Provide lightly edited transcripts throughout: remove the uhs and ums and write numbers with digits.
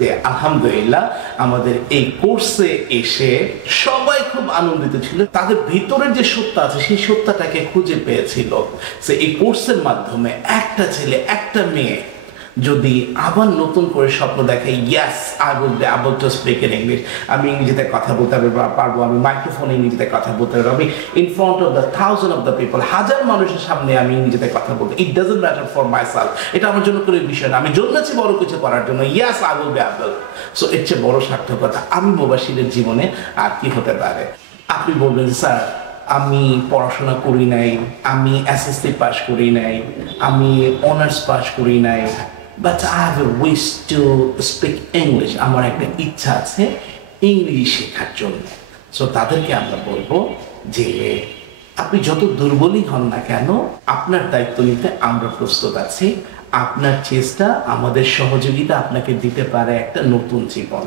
যে আলহামদুলিল্লাহ আমাদের এই কোর্সে এসে সবাই খুব আনন্দিত ছিল। তাদের ভিতরের যে সত্তা আছে সেই সত্তাটাকে খুঁজে পেয়েছিল। সে এই কোর্সের মাধ্যমে একটা ছেলে একটা মেয়ে যদি আবার নতুন করে স্বপ্ন দেখে, yes I will be able to speak in English, আমি ইংরেজিতে কথা বলতে পারবো, আমি মাইক্রোফোনে ইংরেজিতে কথা বলতে পারবো, আমি in front of the thousand of the people, হাজার মানুষের সামনে আমি ইংরেজিতে কথা বলতে, it doesn't matter for my self, এটা আমার জন্য কোনো বিষয় না, আমি জন্মেছি বড় কিছু করার জন্য, yes I will be able. So এর চেয়ে বড় সার্থকতা আমি মুবাশিরের জীবনে আর কি হতে পারে? আপনি বলবেন স্যার আমি পড়াশোনা করি নাই, আমি এসএসসি পাস করি নাই, আমি অনার্স পাস করি নাই, but I have a wish to speak English, আমার একটা ইচ্ছা আছে ইংরেজি শেখার জন্য। সো তাদেরকে আমরা বলবো যে আপনি যত দুর্বলই হন না কেন, আপনার দায়িত্ব নিতে আমরা প্রস্তুত আছি। আপনার চেষ্টা, আমাদের সহযোগিতা আপনাকে দিতে পারে একটা নতুন জীবন।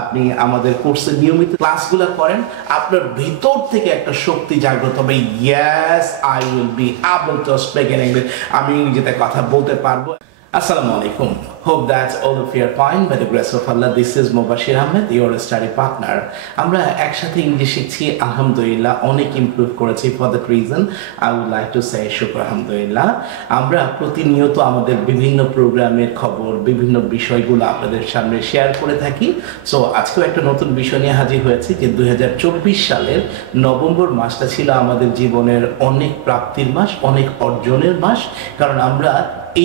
আপনি আমাদের কোর্সে নিয়মিত ক্লাসগুলো করেন, আপনার ভিতর থেকে একটা শক্তি জাগ্রত হবে, yes I will be able to speak in English, আমি ইংরেজিতে কথা বলতে পারবো। Assalamu alaikum. Hope that all of you are fine by the grace of Allah. This is Mubashir Ahmed, your study partner. আমরা একসাথে ইংলিশ শিখছি, আলহামদুলিল্লাহ অনেক ইমপ্রুভ করেছি। For that reason I would like to say শুকর আলহামদুলিল্লাহ। আমরা প্রতিনিয়ত আমাদের বিভিন্ন প্রোগ্রামের খবর, বিভিন্ন বিষয়গুলো আপনাদের সামনে শেয়ার করে থাকি। সো আজকেও একটা নতুন বিষয় নিয়ে হাজির হয়েছি যে 2024 সালের নভেম্বর মাসটা ছিল আমাদের জীবনের অনেক প্রাপ্তির মাস, অনেক অর্জনের মাস, কারণ আমরা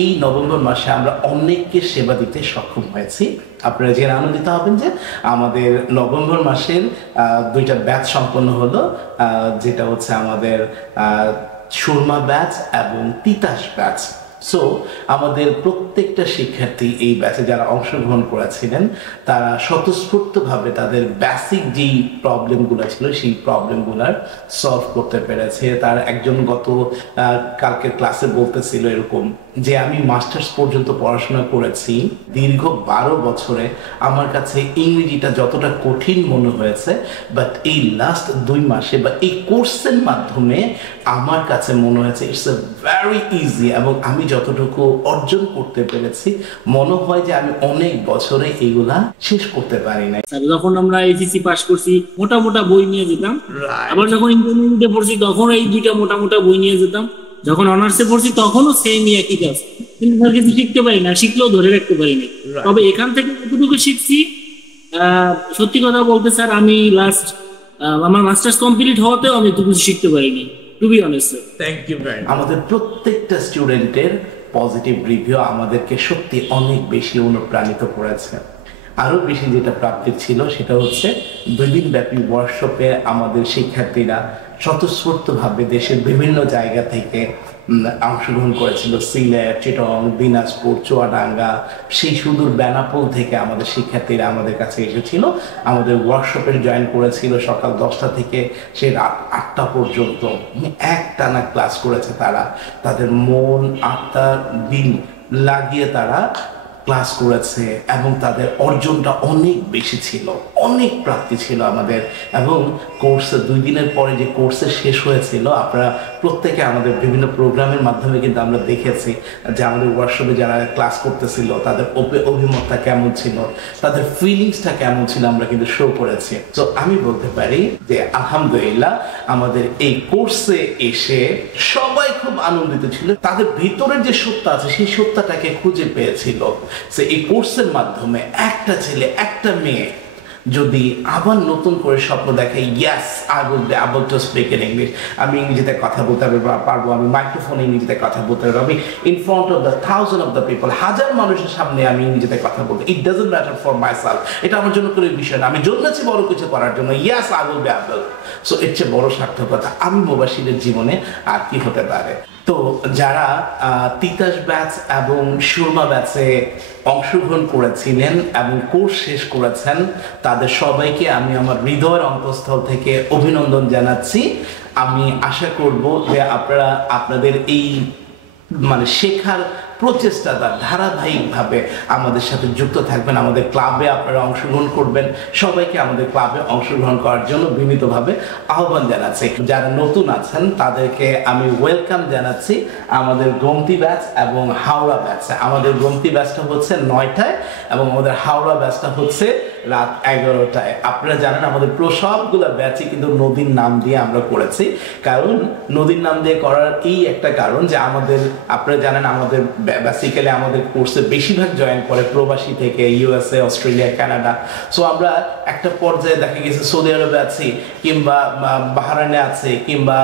এই নভেম্বর মাসে আমরা অনেককে সেবা দিতে সক্ষম হয়েছি। আপনারা জেনে আনন্দিত হবেন যে আমাদের নভেম্বর মাসের দুইটা ব্যাচ সম্পন্ন হলো, যেটা হচ্ছে আমাদের সুরমা ব্যাচ এবং তিতাস ব্যাচ। সো আমাদের প্রত্যেকটা শিক্ষার্থী এই ব্যাচে যারা অংশগ্রহণ করেছিলেন তারা স্বতঃস্ফূর্তভাবে তাদের বেসিক যেই প্রবলেমগুলো ছিল সেই প্রবলেমগুলার সলভ করতে পেরেছে। তার একজন কালকের ক্লাসে বলতেছিল এরকম যে আমি মাস্টার্স পর্যন্ত পড়াশোনা করেছি, দীর্ঘ 12 বছরে আমার কাছে ইংরেজিটা যতটা কঠিন মনে হয়েছে, বাট এই লাস্ট 2 মাসে বা এই কোর্সের মাধ্যমে আমার কাছে মনে হয়েছে ইটস এ ভেরি ইজি, এবং আমি যতটুকু অর্জন করতে পেরেছি মনে হয় যে আমি অনেক বছরে এইগুলা শেষ করতে পারি নাই। যখন আমরা এইচএসসি পাস করছি মোটা মোটা বই নিয়ে যেতাম, আবার যখন ইন্টারমিডিয়েটে পড়ছি তখন এই দুইটা মোটা মোটা বই নিয়ে যেতাম, যখন অনার্সে পড়ছি তখনও সেম একই কাজ, কিন্তু তার কিছু শিখতে পারি না, শিখলেও ধরে রাখতে পারি না। তবে এখান থেকে কতটুকু শিখছি, সত্যি কথা বলতে স্যার আমি লাস্ট আমার মাস্টার্স কমপ্লিট হওয়াতেও আমি তো কিছু শিখতে পারিনি, to be honest sir. Thank you very much. আমাদের প্রত্যেকটা স্টুডেন্টের পজিটিভ রিভিউ আমাদেরকে সত্যি অনেক বেশি অনুপ্রাণিত করেছে। আরও বেশি যেটা প্রাপ্তির ছিল সেটা হচ্ছে 2 দিন ব্যাপী ওয়ার্কশপে আমাদের শিক্ষার্থীরা স্বতঃস্ফূর্তভাবে দেশের বিভিন্ন জায়গা থেকে অংশগ্রহণ করেছিল। সিলেট, চিটং, দিনাজপুর, চুয়াডাঙ্গা, সেই সুদূর বেনাপোল থেকে আমাদের শিক্ষার্থীরা আমাদের কাছে এসেছিল, আমাদের ওয়ার্কশপে জয়েন করেছিল। সকাল 10টা থেকে সে রাত 8টা পর্যন্ত একটানা ক্লাস করেছে তারা, তাদের মন আত্মা দিল লাগিয়ে তারা ক্লাস করেছে এবং তাদের অর্জনটা অনেক বেশি ছিল, অনেক প্রাপ্তি ছিল আমাদের। এবং কোর্সে 2 দিনের পরে যে কোর্সে শেষ হয়েছিল, আপনারা প্রত্যেকে আমাদের বিভিন্ন প্রোগ্রামের মাধ্যমে কিন্তু আমরা দেখেছি যে আমাদের ওয়ার্কশপে যারা ক্লাস করতেছিল তাদের অভিমতটা কেমন ছিল, তাদের ফিলিংসটা কেমন ছিল, আমরা কিন্তু শো করেছি। তো আমি বলতে পারি যে আলহামদুলিল্লাহ আমাদের এই কোর্সে এসে সবাই খুব আনন্দিত ছিল। তাদের ভিতরের যে সত্তা আছে সেই সত্তাটাকে খুঁজে পেয়েছিল। সে এই কোর্সের মাধ্যমে একটা ছেলে একটা মেয়ে যদি আবার নতুন করে স্বপ্ন দেখে, yes I will be able to speak in English, আমি ইংরেজিতে কথা বলতে পারবো, আমি মাইক্রোফোনে ইংরেজিতে কথা বলতে পারবো, আমি in front of the thousand of the people, হাজার মানুষের সামনে আমি ইংরেজিতে কথা বলতে, it doesn't matter for my self, এটা আমার জন্য কোনো বিষয় না, আমি জন্মেছি বড় কিছু করার জন্য, yes I will be able. So এর চেয়ে বড় সার্থকতা আমি মুবাশিরের জীবনে আর কি হতে পারে? তো যারা তিতাস ব্যাচ এবং সুরমা ব্যাচে অংশগ্রহণ করেছিলেন এবং কোর্স শেষ করেছেন তাদের সবাইকে আমি আমার হৃদয়ের অন্তঃস্থল থেকে অভিনন্দন জানাচ্ছি। আমি আশা করব যে আপনারা আপনাদের এই শেখার প্রচেষ্টাটা ধারাবাহিকভাবে আমাদের সাথে যুক্ত থাকবেন। আমাদের ক্লাবে আপনারা অংশগ্রহণ করবেন। সবাইকে আমাদের ক্লাবে অংশগ্রহণ করার জন্য বিনীতভাবে আহ্বান জানাচ্ছি। যারা নতুন আছেন তাদেরকে আমি ওয়েলকাম জানাচ্ছি আমাদের গোমতী ব্যাচ এবং হাওড়া ব্যাচ। আমাদের গোমতী ব্যাচটা হচ্ছে 9টায় এবং আমাদের হাওড়া ব্যাচটা হচ্ছে রাত 11টায়। আপনারা জানেন আমাদের সবগুলো ব্যাচই কিন্তু নদীর নাম দিয়ে আমরা করেছি। কারণ নদীর নাম দিয়ে করার এই একটা কারণ যে আমাদের, আপনারা জানেন আমাদের বেসিক্যালি আমাদের কোর্সে বেশিরভাগ জয়েন করে প্রবাসী থেকে, ইউএসএ, অস্ট্রেলিয়া, কানাডা। সো আমরা একটা পর্যায়ে দেখা গেছে সৌদি আরবে আছি, কিংবা বাহরাইনে আছে, কিংবা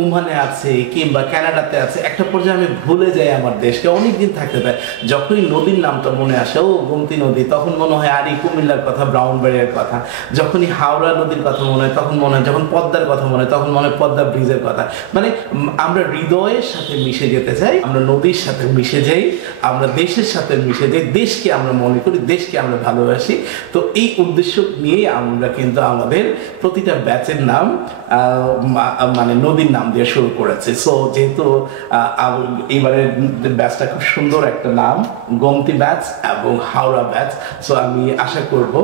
ওমানে আছে, কিংবা কানাডাতে আছে। একটা পর্যায়ে আমি ভুলে যাই আমার দেশকে, অনেকদিন থাকতে পারে। যখনই নদীর নামটা মনে আসে, ও গোমতী নদী, তখন মনে হয় আরে কুমিল্লার কথা, ব্রাউনবাড়িয়ার কথা। যখনই হাওড়া নদীর কথা মনে হয় তখন মনে হয়, যখন পদ্মার কথা মনে হয় তখন মনে হয় পদ্মা ব্রিজের কথা। মানে আমরা হৃদয়ের সাথে মিশে যেতে চাই, আমরা নদীর সাথে মিশে যাই, আমরা দেশের সাথে মিশে যাই, দেশকে আমরা মনে করি, দেশকে আমরা ভালোবাসি। তো এই উদ্দেশ্য নিয়েই আমরা কিন্তু আমাদের প্রতিটা ব্যাচের নাম মানে নদীর নাম দিয়ে শুরু করেছি। সো যেহেতু এবারের ব্যাচটা খুব সুন্দর একটা নাম, গোমতী ব্যাচ এবং হাওড়া ব্যাচ। সো আমি আশা করব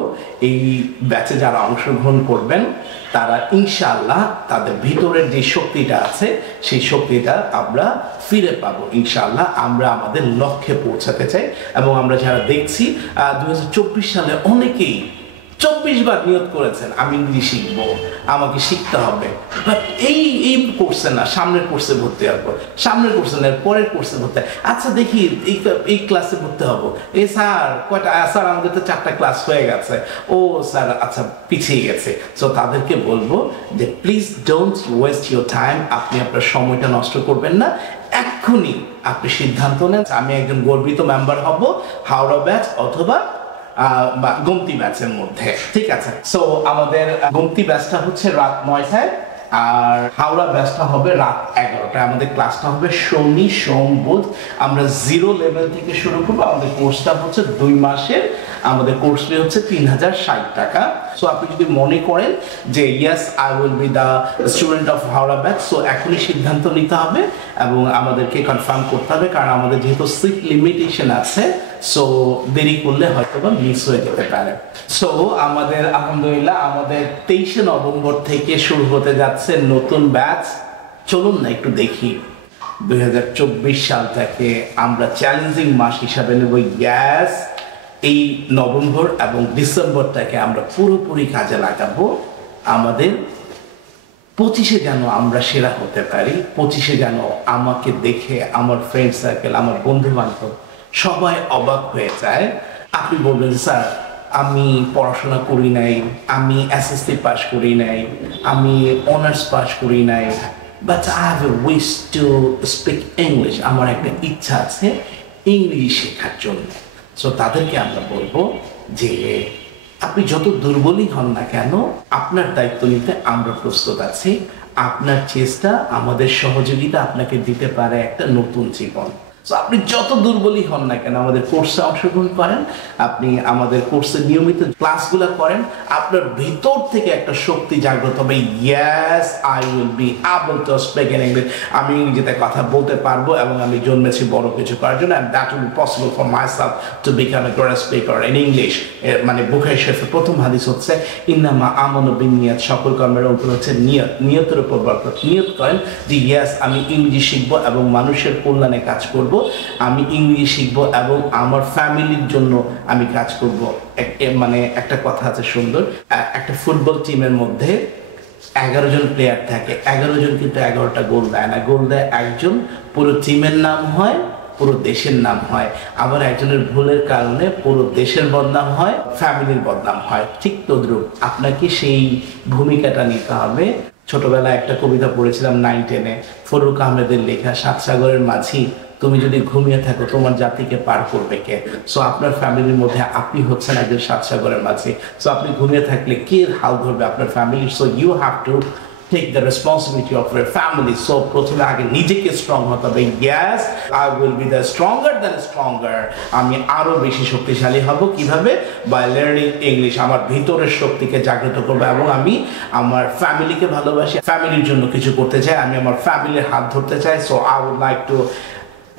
এই ব্যাচে যারা অংশগ্রহণ করবেন তারা ইনশাআল্লাহ তাদের ভিতরের যে শক্তিটা আছে সেই শক্তিটা আমরা ফিরে পাবো ইনশাআল্লাহ। আমরা আমাদের লক্ষ্যে পৌঁছাতে চাই এবং আমরা যারা দেখছি 2024 সালে অনেকেই 24 বার নিয়ত করেছেন আমি ইংলিশ শিখবো, আমাকে শিখতে হবে, বাট এই কোর্সে না, সামনের কোর্সে ভর্তি হবো, সামনের কোর্সে না পরের কোর্সে ভর্তি, আচ্ছা দেখি এই ক্লাসে ভর্তি হবো, এই স্যার কয়টা, স্যার আমাদের তো 4টা ক্লাস হয়ে গেছে, ও স্যার আচ্ছা পিছিয়ে গেছে। সো তাদেরকে বলবো যে please don't waste your time, আপনি আপনার সময়টা নষ্ট করবেন না। এক্ষুনি আপনি সিদ্ধান্ত নেন আমি একজন গর্বিত মেম্বার হব হাওড়া ব্যাচ অথবা গোমতী ব্যাচের মধ্যে, ঠিক আছে। সো আমাদের গোমতী ব্যাচটা হচ্ছে রাত 9টায় আর হাওড়া ব্যাচটা হবে রাত 11টায়। আমাদের ক্লাসটা হবে শনি, সোম, বুধ। আমরা 0 লেভেল থেকে শুরু করবো। আমাদের কোর্সটা হচ্ছে 2 মাসের। আমাদের কোর্স ফি হচ্ছে 3060 টাকা। সো আপনি যদি মনে করেন যে yes I will be the student of Howrah batch, so এখনই সিদ্ধান্ত নিতে হবে এবং আমাদেরকে কনফার্ম করতে হবে, কারণ আমাদের যেহেতু সিট লিমিটেশন আছে, সো দেরি করলে হয়তো বা মিস হয়ে যেতে পারে। সো আমাদের আলহামদুলিল্লাহ আমাদের 23শে নভেম্বর থেকে শুরু হতে যাচ্ছে নতুন ব্যাচ। চলুন না একটু দেখি 2024 সালটাকে আমরা চ্যালেঞ্জিং মাস হিসাবে নেব। গ্যাস এই নভেম্বর এবং ডিসেম্বরটাকে আমরা পুরোপুরি কাজে লাগাবো। আমাদের 25-এ যেন আমরা সেরা হতে পারি, 25-এ যেন আমাকে দেখে আমার ফ্রেন্ড সার্কেল, আমার বন্ধু বান্ধব সবাই অবাক হয়ে যায়। আপনি বলবেন স্যার আমি পড়াশোনা করি নাই, আমি এসএসসি পাস করি নাই, আমি অনার্স পাস করি নাই, but I have a wish to speak English, আমার একটা ইচ্ছা আছে ইংলিশ শেখার জন্য। সো তাদেরকে আমরা বলবো যে আপনি যত দুর্বলই হন না কেন, আপনার দায়িত্ব নিতে আমরা প্রস্তুত আছি। আপনার চেষ্টা, আমাদের সহযোগিতা আপনাকে দিতে পারে একটা নতুন জীবন। সো আপনি যত দুর্বলই হন না কেন আমাদের কোর্সে অংশগ্রহণ করেন, আপনি আমাদের কোর্সে নিয়মিত ক্লাসগুলো করেন, আপনার ভিতর থেকে একটা শক্তি জাগ্রত হবে, yes I will be able to speak in English, আমি ইংরেজিতে কথা বলতে পারবো এবং আমি জন্মেছি বড় কিছু করার জন্য, and that will be possible for myself to become a great speaker in English. মানে বুখারী শরীফের প্রথম হাদিস হচ্ছে ইন্নামা আমানু বিন্নিয়াত, সকল কর্মের উপর হচ্ছে নিয়ত, নিয়তের উপর বরকত। নিয়ত করেন যে ইয়েস আমি ইংরেজি শিখবো এবং মানুষের কল্যাণে কাজ করব, আমি ইংরেজি শিখবো এবং আমার ফ্যামিলির জন্য আমি কাজ করব। মানে একটা কথা আছে সুন্দর, একটা ফুটবল টিমের মধ্যে 11 জন প্লেয়ার থাকে, 11 জন কিন্তু 11টা গোল দেয় না, গোল দেয় একজন, পুরো টিমের নাম হয়, পুরো দেশের নাম হয়। আবার একজনের ভুলের কারণে পুরো দেশের বদনাম হয়, ফ্যামিলির বদনাম হয়। ঠিক তদ্রুপ আপনাকে সেই ভূমিকাটা নিতে হবে। ছোটবেলায় একটা কবিতা পড়েছিলাম 9-10-এ, ফরুক আহমেদের লেখা, 7 সাগরের মাঝি তুমি যদি ঘুমিয়ে থাকো তোমার জাতিকে পার করবে কে? সো আপনার ফ্যামিলির মধ্যে আপনি হচ্ছেন একজন 7 সাগরের মাঝি। সো আপনি ঘুমিয়ে থাকলে কে হাল ধরবে? আপনার ফ্যামিলির। So you have to take the responsibility of your family. So প্রথমে আগে নিজেকে স্ট্রং হতে হবে। Yes I will be the stronger than stronger, আমি আরো বেশি শক্তিশালী হব। কিভাবে? By learning English. আমার ভিতরের শক্তিকে জাগ্রত করবো এবং আমি আমার ফ্যামিলিকে ভালোবাসি, ফ্যামিলির জন্য কিছু করতে চাই, আমি আমার ফ্যামিলির হাত ধরতে চাই। So I would like to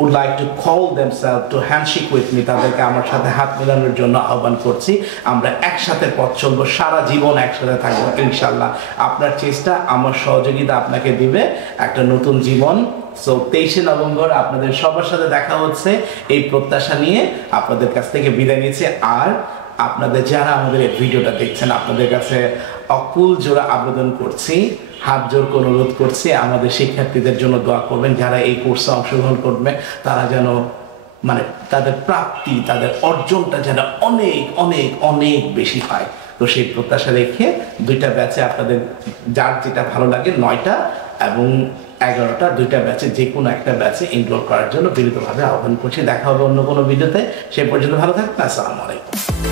would like to call themselves to handshake with me, তাদেরকে আমার সাথে হাত মেলানোর জন্য আহ্বান করছি। আমরা একসাথে পথ চলবো, সারা জীবন একসাথে থাকবো ইনশাআল্লাহ। আপনার চেষ্টা, আমার সহযোগিতা আপনাকে দিবে একটা নতুন জীবন। সো 23শে নভেম্বর আপনাদের সবার সাথে দেখা হচ্ছে, এই প্রত্যাশা নিয়ে আপনাদের কাছ থেকে বিদায় নিচ্ছি। আর আপনাদের যারা আমাদের এই ভিডিওটা দেখছেন, আপনাদের কাছে অকুল জোড়া আবেদন করছি, হাত জোর করে অনুরোধ করছি, আমাদের শিক্ষার্থীদের জন্য দোয়া করবেন যারা এই কোর্সে অংশগ্রহণ করবে, তারা যেন মানে তাদের প্রাপ্তি, তাদের অর্জনটা যেন অনেক অনেক অনেক বেশি হয়। তো সেই প্রত্যাশা রেখে 2টা ব্যাচে আপনাদের যার যেটা ভালো লাগে 9টা এবং 11টা 2টা ব্যাচে যে কোনো একটা ব্যাচে এনরোল করার জন্য বিনীতভাবে আহ্বান করছি। দেখা হবে অন্য কোনো ভিডিওতে, সেই পর্যন্ত ভালো থাকবেন। আসসালামু আলাইকুম।